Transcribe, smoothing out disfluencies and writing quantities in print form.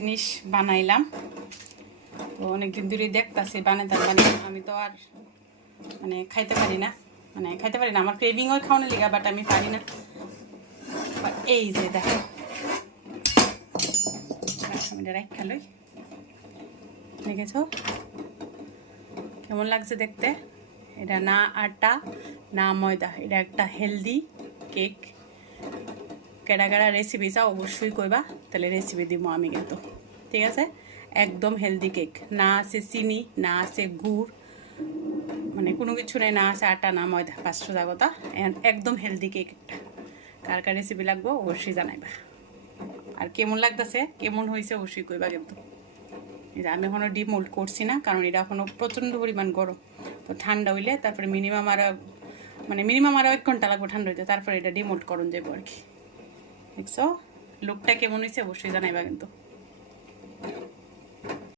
জিনিস বানাইলাম, তো অনেকদিন ধরে দেখতেছি বানাইতাম, আমি তো আর মানে খাইতে পারি না, আমার ক্রেভিং হয় খাওয়ানোর লিগা, বাট আমি পারি না। এই যে দেখো, আমি রাখা লই, দেখেছ কেমন লাগছে দেখতে? এটা না আটা না ময়দা, এটা একটা হেলদি কেক। কেডা কেডা রেসিপি চাও অবশ্যই কইবা, তাহলে রেসিপি দিব আমি কিন্তু, ঠিক আছে? একদম হেলদি কেক, না আছে চিনি, না আছে গুড়, মানে কোনো কিছু নেই, না আছে আটা না ময়দা, 500 জাগতা, একদম হেলদি কেক একটা। কার কার রেসিপি লাগবো অবশ্যই জানাইবা, আর কেমন লাগতেছে কেমন হয়েছে অবশ্যই কইবা কিন্তু। আমি এখনো ডিমোল্ড করছি না, কারণ এটা এখনো প্রচণ্ড পরিমাণ গরম, তো ঠান্ডা হইলে তারপরে মিনিমাম আরও 1 ঘন্টা লাগবে ঠান্ডা হইতে, তারপরে এটা ডিমোল্ড করুন যাবো আর কি। দেখছো লুকটা কেমন হয়েছে অবশ্যই জানাইবা কিন্তু।